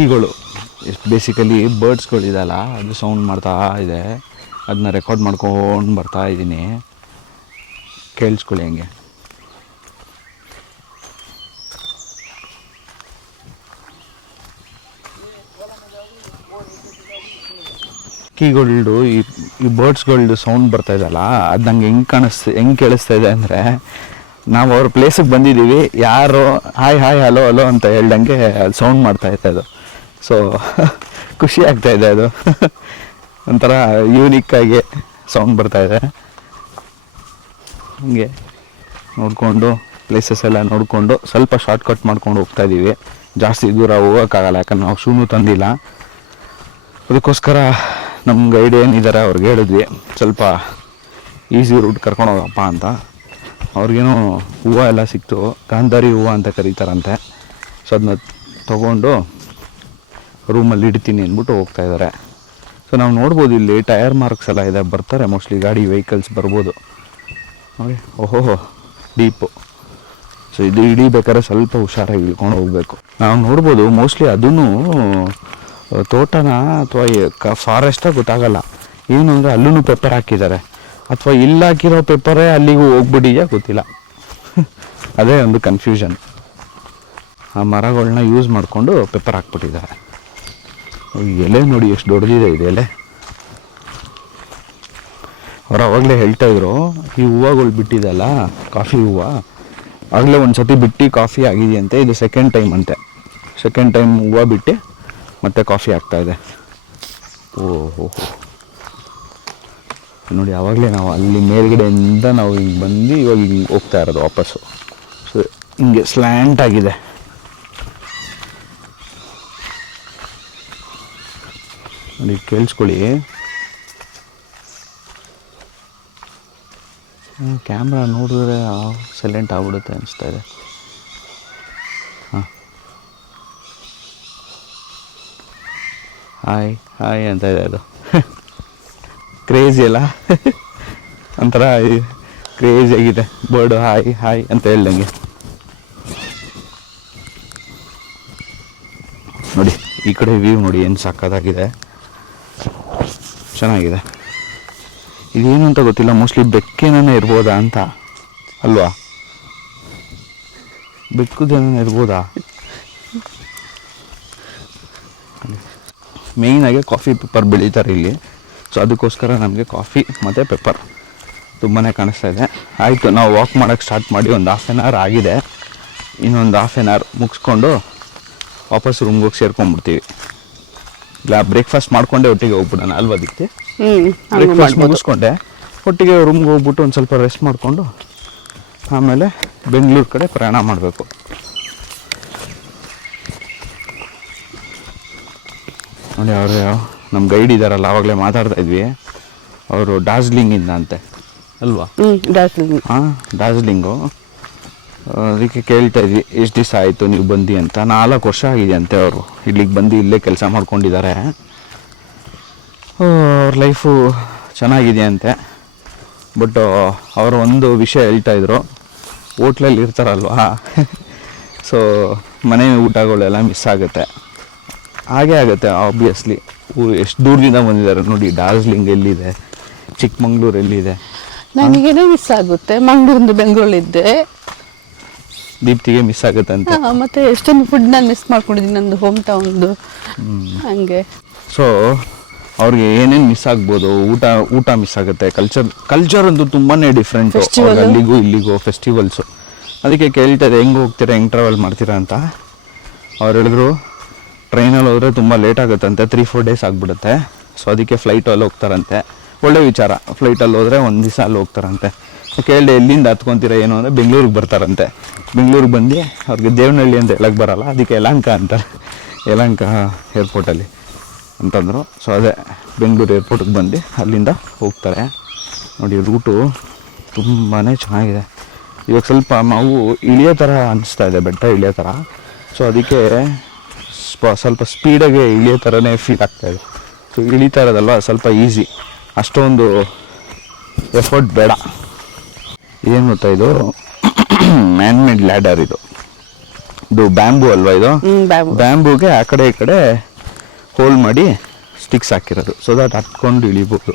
ಹಕ್ಕಿಗಳು ಎಷ್ಟು ಬೇಸಿಕಲಿ ಬರ್ಡ್ಸ್ಗಳಿದೆಯಲ್ಲ ಅದು ಸೌಂಡ್ ಮಾಡ್ತಾ ಇದೆ. ಅದನ್ನ ರೆಕಾರ್ಡ್ ಮಾಡ್ಕೊಂಡು ಬರ್ತಾ ಇದ್ದೀನಿ, ಕೇಳಿಸ್ಕೊಳ್ಳಿ ಹಂಗೆ. ಹಕ್ಕಿಗಳ್ದು ಈ ಬರ್ಡ್ಸ್ಗಳ್ದು ಸೌಂಡ್ ಬರ್ತಾ ಇದೆಯಲ್ಲ, ಅದು ನಂಗೆ ಹೆಂಗೆ ಕೇಳಿಸ್ತಾ ಇದೆ ಅಂದರೆ, ನಾವು ಅವ್ರ ಪ್ಲೇಸಿಗೆ ಬಂದಿದ್ದೀವಿ, ಯಾರು ಹಾಯ್ ಹಾಯ್ ಹಲೋ ಹಲೋ ಅಂತ ಹೇಳ್ದಂಗೆ ಅದು ಸೌಂಡ್ ಮಾಡ್ತಾಯಿತ್ತು ಅದು. ಸೊ ಖುಷಿ ಆಗ್ತಾಯಿದೆ, ಅದು ಒಂಥರ ಯೂನಿಕ್ಕಾಗಿ ಸೌಂಡ್ ಬರ್ತಾಯಿದೆ. ಹಂಗೆ ನೋಡಿಕೊಂಡು ಪ್ಲೇಸಸ್ ಎಲ್ಲ ನೋಡಿಕೊಂಡು ಸ್ವಲ್ಪ ಶಾರ್ಟ್ ಕಟ್ ಮಾಡ್ಕೊಂಡು ಹೋಗ್ತಾಯಿದ್ದೀವಿ. ಜಾಸ್ತಿ ದೂರ ಹೋಗೋಕ್ಕಾಗಲ್ಲ, ಯಾಕಂದ್ರೆ ನಾವು ಶೂನು ತಂದಿಲ್ಲ. ಅದಕ್ಕೋಸ್ಕರ ನಮ್ಮ ಗೈಡ್ ಏನಿದ್ದಾರೆ ಅವ್ರಿಗೆ ಹೇಳಿದ್ವಿ, ಸ್ವಲ್ಪ ಈಸಿ ರೂಟ್ ಕರ್ಕೊಂಡು ಹೋಗಪ್ಪ ಅಂತ. ಅವ್ರಿಗೇನೋ ಹೂವು ಎಲ್ಲ ಸಿಕ್ತು, ಗಾಂಧಾರಿ ಹೂವು ಅಂತ ಕರೀತಾರಂತೆ. ಸೊ ಅದನ್ನ ತೊಗೊಂಡು ರೂಮಲ್ಲಿ ಇಡ್ತೀನಿ ಅಂದ್ಬಿಟ್ಟು ಹೋಗ್ತಾಯಿದ್ದಾರೆ. ಸೊ ನಾವು ನೋಡ್ಬೋದು ಇಲ್ಲಿ ಟೈರ್ ಮಾರ್ಕ್ಸ್ ಎಲ್ಲ ಇದೆ, ಬರ್ತಾರೆ ಮೋಸ್ಟ್ಲಿ ಗಾಡಿ ವೆಹಿಕಲ್ಸ್ ಬರ್ಬೋದು. ನೋಡಿ, ಓಹೋ ಡೀಪು. ಸೊ ಇದು ಹಿಡಿಬೇಕಾದ್ರೆ ಸ್ವಲ್ಪ ಹುಷಾರಾಗಿ ಇಳ್ಕೊಂಡು ಹೋಗಬೇಕು. ನಾವು ನೋಡ್ಬೋದು ಮೋಸ್ಟ್ಲಿ ಅದೂ ತೋಟನ ಅಥವಾ ಫಾರೆಸ್ಟಾಗಿ ಗೊತ್ತಾಗಲ್ಲ. ಏನು ಅಂದರೆ ಅಲ್ಲೂ ಪೆಪ್ಪರ್ ಹಾಕಿದ್ದಾರೆ, ಅಥವಾ ಇಲ್ಲಿ ಹಾಕಿರೋ ಪೆಪ್ಪರೇ ಅಲ್ಲಿಗೂ ಹೋಗ್ಬಿಟ್ಟಿದೆಯಾ ಗೊತ್ತಿಲ್ಲ. ಅದೇ ಒಂದು ಕನ್ಫ್ಯೂಷನ್. ಆ ಮರಗಳನ್ನ ಯೂಸ್ ಮಾಡಿಕೊಂಡು ಪೆಪ್ಪರ್ ಹಾಕ್ಬಿಟ್ಟಿದ್ದಾರೆ. ಎಲೆ ನೋಡಿ ಎಷ್ಟು ದೊಡ್ಡದಿದೆ ಇದೆ ಎಲೆ. ಅವ್ರು ಅವಾಗಲೇ ಹೇಳ್ತಾಯಿದ್ರು, ಈ ಹೂವುಗಳು ಬಿಟ್ಟಿದೆಲ್ಲ ಕಾಫಿ ಹೂವು, ಆಗಲೇ ಒಂದು ಸತಿ ಬಿಟ್ಟು ಕಾಫಿ ಆಗಿದೆಯಂತೆ, ಇದು ಸೆಕೆಂಡ್ ಟೈಮ್ ಅಂತೆ. ಸೆಕೆಂಡ್ ಟೈಮ್ ಹೂವು ಬಿಟ್ಟು ಮತ್ತೆ ಕಾಫಿ ಆಗ್ತಾಯಿದೆ. ಓಹೋ ನೋಡಿ, ಆವಾಗಲೇ ನಾವು ಅಲ್ಲಿ ಮೇಲ್ಗಡೆಯಿಂದ ನಾವು ಹಿಂಗೆ ಬಂದು ಇವಾಗ ಹಿಂಗೆ ಹೋಗ್ತಾ ಇರೋದು ವಾಪಸ್ಸು. ಸೊ ಹಿಂಗೆ ಸ್ಲ್ಯಾಂಟ್ ಆಗಿದೆ. ನೋಡಿ ಕೇಳಿಸ್ಕೊಳ್ಳಿ. ಕ್ಯಾಮ್ರಾ ನೋಡಿದ್ರೆ ಸೈಲೆಂಟ್ ಆಗ್ಬಿಡುತ್ತೆ ಅನಿಸ್ತಾ ಇದೆ. ಹಾಂ, ಹಾಯ್ ಹಾಯ್ ಅಂತ ಇದೆ ಅದು. ಕ್ರೇಜಿ ಅಲ್ಲ, ಒಂಥರ ಕ್ರೇಜಿ ಆಗಿದೆ ಬರ್ಡು ಹಾಯ್ ಹಾಯ್ ಅಂತ ಹೇಳ್ದಂಗೆ. ನೋಡಿ ಈ ಕಡೆ ವ್ಯೂ ನೋಡಿ ಏನು ಸಕ್ಕತ್ತಾಗಿದೆ, ಚೆನ್ನಾಗಿದೆ. ಇದೇನು ಅಂತ ಗೊತ್ತಿಲ್ಲ, ಮೋಸ್ಟ್ಲಿ ಬೆಕ್ಕೇನೇ ಇರ್ಬೋದಾ ಅಂತ ಅಲ್ವಾ? ಬೆಕ್ಕುದೇನೇ ಇರ್ಬೋದಾ? ಮೇಯ್ನಾಗಿ ಕಾಫಿ ಪೆಪ್ಪರ್ ಬೆಳೀತಾರೆ ಇಲ್ಲಿ. ಸೊ ಅದಕ್ಕೋಸ್ಕರ ನಮಗೆ ಕಾಫಿ ಮತ್ತು ಪೆಪ್ಪರ್ ತುಂಬಾ ಕಾಣಿಸ್ತಾ ಇದೆ. ಆಯಿತು, ನಾವು ವಾಕ್ ಮಾಡೋಕ್ಕೆ ಸ್ಟಾರ್ಟ್ ಮಾಡಿ ಒಂದು ಹಾಫ್ ಆನ್ ಅವರ್ ಆಗಿದೆ. ಇನ್ನೊಂದು ಹಾಫ್ ಆನ್ ಅವರ್ ಮುಗಿಸ್ಕೊಂಡು ವಾಪಸ್ ರೂಮ್ಗೆ ಹೋಗಿ ಸೇರ್ಕೊಂಡ್ಬಿಡ್ತೀವಿ. ಇಲ್ಲ ಬ್ರೇಕ್ಫಾಸ್ಟ್ ಮಾಡಿಕೊಂಡೆ ಒಟ್ಟಿಗೆ ಹೋಗ್ಬಿಡೋಣ ಅಲ್ವಾ ಅದಕ್ಕೆ? ಬ್ರೇಕ್ಫಾಸ್ಟ್ ಮುಗಿಸ್ಕೊಂಡೆ ಒಟ್ಟಿಗೆ ರೂಮ್ಗೆ ಹೋಗ್ಬಿಟ್ಟು ಒಂದು ಸ್ವಲ್ಪ ರೆಸ್ಟ್ ಮಾಡಿಕೊಂಡು ಆಮೇಲೆ ಬೆಂಗಳೂರು ಕಡೆ ಪ್ರಯಾಣ ಮಾಡಬೇಕು. ನೋಡಿ, ಅವರು ನಮ್ಮ ಗೈಡ್ ಇದ್ದಾರಲ್ಲ, ಆವಾಗಲೇ ಮಾತಾಡ್ತಾ ಇದ್ವಿ, ಅವರು ಡಾರ್ಜಿಲಿಂಗಿಂದ ಅಂತೆ ಅಲ್ವಾ? ಹಾಂ, ಡಾರ್ಜಿಲಿಂಗು. ಅದಕ್ಕೆ ಕೇಳ್ತಾ ಇದ್ವಿ ಎಷ್ಟು ದಿವಸ ಆಯಿತು ನೀವು ಬಂದು ಅಂತ. 4 ವರ್ಷ ಆಗಿದೆ ಅಂತೆ ಅವರು ಇಲ್ಲಿಗೆ ಬಂದು, ಇಲ್ಲೇ ಕೆಲಸ ಮಾಡ್ಕೊಂಡಿದ್ದಾರೆ. ಅವ್ರ ಲೈಫು ಚೆನ್ನಾಗಿದೆ ಅಂತೆ. ಬಟ್ ಅವರು ಒಂದು ವಿಷಯ ಹೇಳ್ತಾಯಿದ್ರು, ಹೋಟ್ಲಲ್ಲಿ ಇರ್ತಾರಲ್ವಾ, ಸೊ ಮನೆ ಊಟಗಳೆಲ್ಲ ಮಿಸ್ ಆಗುತ್ತೆ. ಹಾಗೇ ಆಗುತ್ತೆ ಆಬ್ವಿಯಸ್ಲಿ. ಎಷ್ಟು ದೂರದಿಂದ ಬಂದಿದ್ದಾರೆ ನೋಡಿ, ಡಾರ್ಜಿಲಿಂಗ್ ಎಲ್ಲಿದೆ, ಚಿಕ್ಕಮಂಗ್ಳೂರು ಎಲ್ಲಿದೆ. ನನಗೇನೋ ಮಿಸ್ ಆಗುತ್ತೆ, ಮಂಗಳೂರಿಂದ ಬೆಂಗಳೂರಿದ್ದೆ. ದೀಪ್ತಿಗೆ ಮಿಸ್ ಆಗುತ್ತೆ ಅಂತ. ಮತ್ತೆ ಎಷ್ಟೊಂದು ಫುಡ್ ನಾನು ಮಿಸ್ ಮಾಡ್ಕೊಂಡಿದ್ದೀನಿ, ನಂದು ಹೋಮ್ ಟೌನ್ದು. ಹಂಗೆ ಸೊ ಅವ್ರಿಗೆ ಏನೇನು ಮಿಸ್ ಆಗ್ಬೋದು, ಊಟ ಮಿಸ್ ಆಗುತ್ತೆ, ಕಲ್ಚರ್ ಅಂತೂ ತುಂಬಾ ಡಿಫ್ರೆಂಟು ಅಲ್ಲಿಗೂ ಇಲ್ಲಿಗೂ. ಫೆಸ್ಟಿವಲ್ಸು ಅದಕ್ಕೆ ಕೇಳ್ತಾ ಇದೆ, ಹೆಂಗೆ ಹೋಗ್ತೀರಾ, ಹೆಂಗೆ ಟ್ರಾವೆಲ್ ಮಾಡ್ತೀರಾ ಅಂತ. ಅವ್ರು ಹೇಳಿದ್ರು ಟ್ರೈನಲ್ಲಿ ಹೋದರೆ ತುಂಬ ಲೇಟ್ ಆಗುತ್ತಂತೆ, 3-4 ಡೇಸ್ ಆಗಿಬಿಡುತ್ತೆ. ಸೊ ಅದಕ್ಕೆ ಫ್ಲೈಟಲ್ಲಿ ಹೋಗ್ತಾರಂತೆ. ಒಳ್ಳೆ ವಿಚಾರ, ಫ್ಲೈಟಲ್ಲಿ ಹೋದರೆ ಒಂದು ದಿವಸ ಅಲ್ಲಿ ಹೋಗ್ತಾರಂತೆ. ಕೇಳಿದೆ ಎಲ್ಲಿಂದ ಹತ್ಕೊತೀರಾ ಏನು ಅಂದರೆ ಬೆಂಗಳೂರಿಗೆ ಬರ್ತಾರಂತೆ. ಬೆಂಗಳೂರಿಗೆ ಬಂದು ಅವ್ರಿಗೆ ದೇವನಹಳ್ಳಿ ಅಂತ ಹೇಳಕ್ಕೆ ಬರೋಲ್ಲ, ಅದಕ್ಕೆ ಯಲಹಂಕ ಅಂತಾರೆ, ಯಲಹಂಕ ಏರ್ಪೋರ್ಟಲ್ಲಿ ಅಂತಂದರು. ಸೊ ಅದೇ ಬೆಂಗಳೂರು ಏರ್ಪೋರ್ಟಿಗೆ ಬಂದು ಅಲ್ಲಿಂದ ಹೋಗ್ತಾರೆ. ನೋಡಿ ರೂಟು ತುಂಬಾ ಚೆನ್ನಾಗಿದೆ. ಇವಾಗ ಸ್ವಲ್ಪ ನಾವು ಇಳಿಯೋ ಥರ ಅನಿಸ್ತಾ ಇದೆ, ಬೆಟ್ಟ ಇಳಿಯೋ ಥರ. ಸೊ ಅದಕ್ಕೆ ಸ್ವಲ್ಪ ಸ್ಪೀಡಾಗಿ ಇಳಿಯೋ ಥರನೇ ಫೀಲ್ ಆಗ್ತಾಯಿದೆ. ಸೊ ಇಳಿತಾ ಇರೋದಲ್ವ ಸ್ವಲ್ಪ ಈಸಿ, ಅಷ್ಟೊಂದು ಎಫರ್ಟ್ ಬೇಡ. ಏನು ಗೊತ್ತಾ, ಇದು ಮ್ಯಾನ್ ಮೇಡ್ ಲ್ಯಾಡರ್ ಇದು. ಇದು ಬ್ಯಾಂಬೂ ಅಲ್ವಾ ಇದು ಬ್ಯಾಂಬು. ಬ್ಯಾಂಬೂಗೆ ಆ ಕಡೆ ಈ ಕಡೆ ಹೋಲ್ ಮಾಡಿ ಸ್ಟಿಕ್ಸ್ ಹಾಕಿರೋದು ಸೊ ದಟ್ ಹತ್ಕೊಂಡು ಇಳಿಬೋದು.